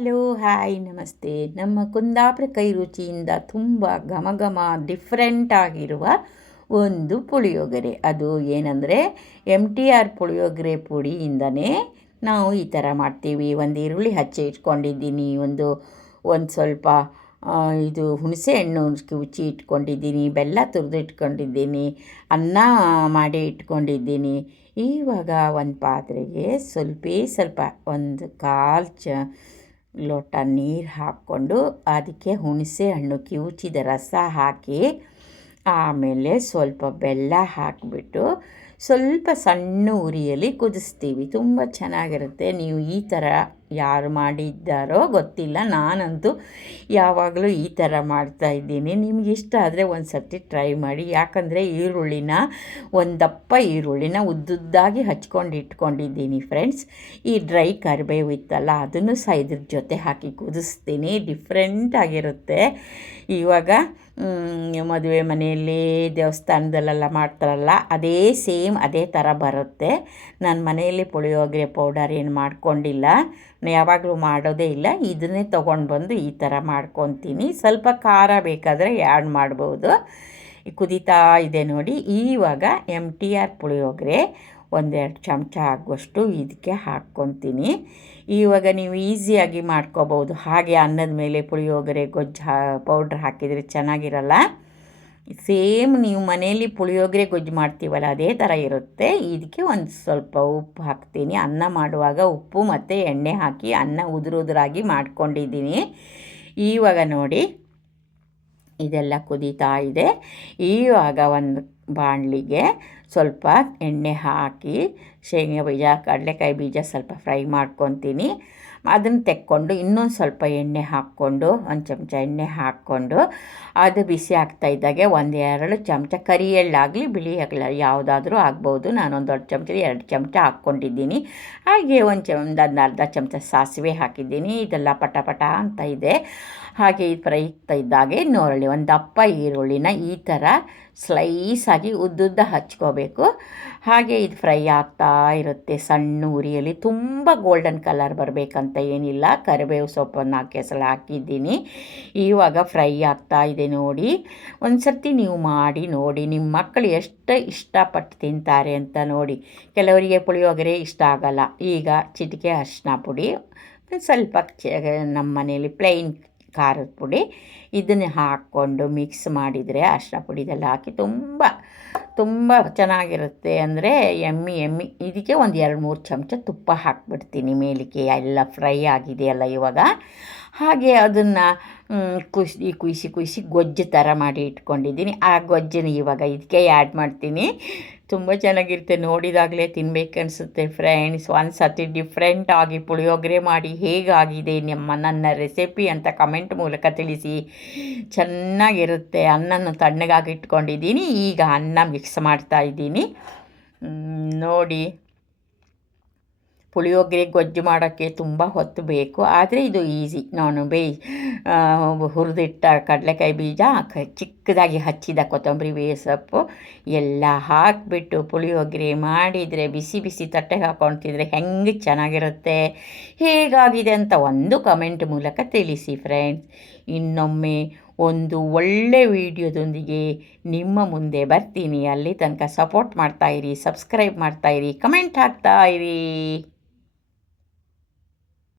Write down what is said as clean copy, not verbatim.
Hello hi ನಮಸ್ತೆ. ನಮ್ಮ ಕುಂದಾಪುರ ಕೈ ರುಚಿಯಿಂದ ತುಂಬ ಘಮ ಘಮ ಡಿಫ್ರೆಂಟ್ ಆಗಿರುವ ಒಂದು ಪುಳಿಯೋಗರೆ. ಅದು ಏನಂದರೆ MTR ಪುಳಿಯೋಗರೆ ಪುಡಿಯಿಂದನೇ ನಾವು ಈ ಥರ ಮಾಡ್ತೀವಿ. ಒಂದು ಈರುಳ್ಳಿ ಹಚ್ಚಿ ಇಟ್ಕೊಂಡಿದ್ದೀನಿ, ಒಂದು ಸ್ವಲ್ಪ ಇದು ಹುಣಸೆ ಹಣ್ಣು ಕಿವುಚಿ ಇಟ್ಕೊಂಡಿದ್ದೀನಿ, ಬೆಲ್ಲ ತುರಿದು ಇಟ್ಕೊಂಡಿದ್ದೀನಿ, ಅನ್ನ ಮಾಡಿ ಇಟ್ಕೊಂಡಿದ್ದೀನಿ. ಇವಾಗ ಒಂದು ಪಾತ್ರೆಗೆ ಸ್ವಲ್ಪ ಒಂದು ಕಾಲು ಲೋಟ ನೀರು ಹಾಕ್ಕೊಂಡು ಅದಕ್ಕೆ ಹುಣಸೆ ಹಣ್ಣು ಕಿವುಚಿದ ರಸ ಹಾಕಿ, ಆಮೇಲೆ ಸ್ವಲ್ಪ ಬೆಲ್ಲ ಹಾಕಿಬಿಟ್ಟು ಸ್ವಲ್ಪ ಸಣ್ಣ ಉರಿಯಲ್ಲಿ ಕುದಿಸ್ತೀವಿ. ತುಂಬ ಚೆನ್ನಾಗಿರುತ್ತೆ. ನೀವು ಈ ಥರ ಯಾರು ಮಾಡಿದ್ದಾರೋ ಗೊತ್ತಿಲ್ಲ, ನಾನಂತೂ ಯಾವಾಗಲೂ ಈ ಥರ ಮಾಡ್ತಾಯಿದ್ದೀನಿ. ನಿಮ್ಗೆ ಇಷ್ಟ ಆದರೆ ಒಂದು ಸರ್ತಿ ಟ್ರೈ ಮಾಡಿ. ಯಾಕಂದರೆ ಒಂದು ದಪ್ಪ ಈರುಳ್ಳಿನ ಉದ್ದುದ್ದಾಗಿ ಹಚ್ಕೊಂಡು ಇಟ್ಕೊಂಡಿದ್ದೀನಿ ಫ್ರೆಂಡ್ಸ್. ಈ ಡ್ರೈ ಕರಿಬೇವು ಇತ್ತಲ್ಲ, ಅದನ್ನು ಸಹ ಇದ್ರ ಜೊತೆ ಹಾಕಿ ಕುದಿಸ್ತೀನಿ. ಡಿಫ್ರೆಂಟಾಗಿರುತ್ತೆ. ಇವಾಗ ಮದುವೆ ಮನೆಯಲ್ಲಿ ದೇವಸ್ಥಾನದಲ್ಲೆಲ್ಲ ಮಾಡ್ತಾರಲ್ಲ, ಅದೇ ಥರ ಬರುತ್ತೆ. ನಾನು ಮನೆಯಲ್ಲಿ ಪುಳಿಯೋಗರೆ ಪೌಡರ್ ಏನು ಮಾಡ್ಕೊಂಡಿಲ್ಲ, ಯಾವಾಗಲೂ ಮಾಡೋದೇ ಇಲ್ಲ. ಇದನ್ನೇ ತೊಗೊಂಡು ಬಂದು ಈ ಥರ ಮಾಡ್ಕೊತೀನಿ. ಸ್ವಲ್ಪ ಖಾರ ಬೇಕಾದರೆ ಆ್ಯಡ್ ಮಾಡ್ಬೋದು. ಕುದೀತಾ ಇದೆ ನೋಡಿ. ಇವಾಗ MTR ಪುಳಿಯೋಗರೆ 1-2 ಚಮಚ ಆಗುವಷ್ಟು ಇದಕ್ಕೆ ಹಾಕ್ಕೊತೀನಿ. ಇವಾಗ ನೀವು ಈಸಿಯಾಗಿ ಮಾಡ್ಕೋಬೋದು. ಹಾಗೆ ಅನ್ನದ ಮೇಲೆ ಪುಳಿಯೋಗರೆ ಗೊಜ್ಜು ಪೌಡ್ರ್ ಹಾಕಿದರೆ ಚೆನ್ನಾಗಿರಲ್ಲ. ಸೇಮ್ ನೀವು ಮನೆಯಲ್ಲಿ ಪುಳಿಯೋಗರೆ ಗೊಜ್ಜು ಮಾಡ್ತೀವಲ್ಲ, ಅದೇ ಥರ ಇರುತ್ತೆ. ಇದಕ್ಕೆ ಒಂದು ಸ್ವಲ್ಪ ಉಪ್ಪು ಹಾಕ್ತೀನಿ. ಅನ್ನ ಮಾಡುವಾಗ ಉಪ್ಪು ಮತ್ತು ಎಣ್ಣೆ ಹಾಕಿ ಅನ್ನ ಉದುರಾಗಿ ಮಾಡ್ಕೊಂಡಿದ್ದೀನಿ. ಇವಾಗ ನೋಡಿ ಇದೆಲ್ಲ ಕುದೀತಾ ಇದೆ. ಇವಾಗ ಒಂದು ಬಾಣಲಿಗೆ ಸ್ವಲ್ಪ ಎಣ್ಣೆ ಹಾಕಿ ಶೇಂಗಾ ಬೀಜ, ಕಡಲೆಕಾಯಿ ಬೀಜ ಸ್ವಲ್ಪ ಫ್ರೈ ಮಾಡ್ಕೊತೀನಿ. ಅದನ್ನು ತೆಕ್ಕೊಂಡು ಇನ್ನೊಂದು ಸ್ವಲ್ಪ ಎಣ್ಣೆ ಹಾಕ್ಕೊಂಡು, ಒಂದು ಚಮಚ ಎಣ್ಣೆ ಹಾಕ್ಕೊಂಡು, ಅದು ಬಿಸಿ ಆಗ್ತಾಯಿದ್ದಾಗೆ 1-2 ಚಮಚ ಕರಿ ಎಳ್ಳಾಗಲಿ ಬಿಳಿ ಎಳ್ಳು ಯಾವುದಾದ್ರೂ ಆಗ್ಬೋದು. ನಾನೊಂದು ದೊಡ್ಡ ಚಮಚದಲ್ಲಿ 2 ಚಮಚ ಹಾಕ್ಕೊಂಡಿದ್ದೀನಿ. ಹಾಗೆ ಒಂದು ಅರ್ಧ ಚಮಚ ಸಾಸಿವೆ ಹಾಕಿದ್ದೀನಿ. ಇದೆಲ್ಲ ಪಟ ಅಂತ ಇದೆ. ಹಾಗೆ ಇದು ಫ್ರೈ ಇದ್ದಾಗೆ ನೋರಳಿ ಒಂದು ದಪ್ಪ ಈರುಳ್ಳಿನ ಈ ಥರ ಸ್ಲೈಸಾಗಿ ಉದ್ದುದ್ದ ಹಚ್ಕೋಬೇಕು. ಹಾಗೆ ಇದು ಫ್ರೈ ಆಗ್ತಾ ಇರುತ್ತೆ ಸಣ್ಣ ಉರಿಯಲ್ಲಿ. ತುಂಬ ಗೋಲ್ಡನ್ ಕಲರ್ ಬರಬೇಕಂತ ಏನಿಲ್ಲ. ಕರಿಬೇವು ಸೊಪ್ಪನ್ನು ಕೆಸಲು ಹಾಕಿದ್ದೀನಿ. ಇವಾಗ ಫ್ರೈ ಆಗ್ತಾ ಇದೆ ನೋಡಿ. ಒಂದು ಸರ್ತಿ ನೀವು ಮಾಡಿ ನೋಡಿ, ನಿಮ್ಮ ಮಕ್ಕಳು ಎಷ್ಟು ಇಷ್ಟಪಟ್ಟು ತಿಂತಾರೆ ಅಂತ ನೋಡಿ. ಕೆಲವರಿಗೆ ಪುಳಿಯೋಗರೆ ಇಷ್ಟ ಆಗಲ್ಲ. ಈಗ ಚಿಟಿಕೆ ಅರಿಶಿನ ಪುಡಿ, ಸ್ವಲ್ಪ ನಮ್ಮ ಮನೆಯಲ್ಲಿ ಪ್ಲೈನ್ ಖಾರದ ಪುಡಿ, ಇದನ್ನು ಹಾಕ್ಕೊಂಡು ಮಿಕ್ಸ್ ಮಾಡಿದರೆ ಅರಿಶಿನ ಪುಡಿ ಇದೆಲ್ಲ ಹಾಕಿ ತುಂಬ ಚೆನ್ನಾಗಿರುತ್ತೆ. ಅಂದರೆ ಎಮ್ಮಿ ಇದಕ್ಕೆ ಒಂದು 2-3 ಚಮಚ ತುಪ್ಪ ಹಾಕ್ಬಿಡ್ತೀನಿ ಮೇಲಿಗೆ. ಎಲ್ಲ ಫ್ರೈ ಆಗಿದೆಯಲ್ಲ ಇವಾಗ. ಹಾಗೆ ಅದನ್ನು ಕುಯಿಸಿ ಗೊಜ್ಜು ಥರ ಮಾಡಿ ಇಟ್ಕೊಂಡಿದ್ದೀನಿ. ಆ ಗೊಜ್ಜನ್ನು ಇವಾಗ ಇದಕ್ಕೆ ಆ್ಯಡ್ ಮಾಡ್ತೀನಿ. ತುಂಬ ಚೆನ್ನಾಗಿರುತ್ತೆ. ನೋಡಿದಾಗಲೇ ತಿನ್ನಬೇಕನ್ಸುತ್ತೆ ಫ್ರೆಂಡ್ಸ್. ಒಂದು ಸರ್ತಿ ಡಿಫ್ರೆಂಟಾಗಿ ಪುಳಿಯೋಗರೆ ಮಾಡಿ ಹೇಗಾಗಿದೆ ನನ್ನ ರೆಸಿಪಿ ಅಂತ ಕಮೆಂಟ್ ಮೂಲಕ ತಿಳಿಸಿ. ಚೆನ್ನಾಗಿರುತ್ತೆ. ಅನ್ನನ ತಣ್ಣಗಾಗಿ ಇಟ್ಕೊಂಡಿದ್ದೀನಿ. ಈಗ ಅನ್ನ ಮಿಕ್ಸ್ ಮಾಡ್ತಾಯಿದ್ದೀನಿ ನೋಡಿ. ಪುಳಿಯೋಗರೆ ಗೊಜ್ಜು ಮಾಡೋಕ್ಕೆ ತುಂಬ ಹೊತ್ತು ಬೇಕು, ಆದರೆ ಇದು ಈಸಿ. ನಾನು ಹುರಿದಿಟ್ಟ ಕಡಲೆಕಾಯಿ ಬೀಜ, ಚಿಕ್ಕದಾಗಿ ಹಚ್ಚಿದ ಕೊತ್ತಂಬರಿ ಸೊಪ್ಪು ಎಲ್ಲ ಹಾಕಿಬಿಟ್ಟು ಪುಳಿಯೋಗರೆ ಮಾಡಿದರೆ ಬಿಸಿ ತಟ್ಟೆಗೆ ಹಾಕ್ಕೊಳ್ತಿದ್ರೆ ಹೆಂಗೆ ಚೆನ್ನಾಗಿರುತ್ತೆ. ಹೇಗಾಗಿದೆ ಅಂತ ಒಂದು ಕಮೆಂಟ್ ಮೂಲಕ ತಿಳಿಸಿ ಫ್ರೆಂಡ್ಸ್. ಇನ್ನೊಮ್ಮೆ ಒಂದು ಒಳ್ಳೆ ವಿಡಿಯೋದೊಂದಿಗೆ ನಿಮ್ಮ ಮುಂದೆ ಬರ್ತೀನಿ. ಅಲ್ಲಿ ತನಕ ಸಪೋರ್ಟ್ ಮಾಡ್ತಾಯಿರಿ, ಸಬ್ಸ್ಕ್ರೈಬ್ ಮಾಡ್ತಾಯಿರಿ, ಕಮೆಂಟ್ ಹಾಕ್ತಾಯಿರಿ.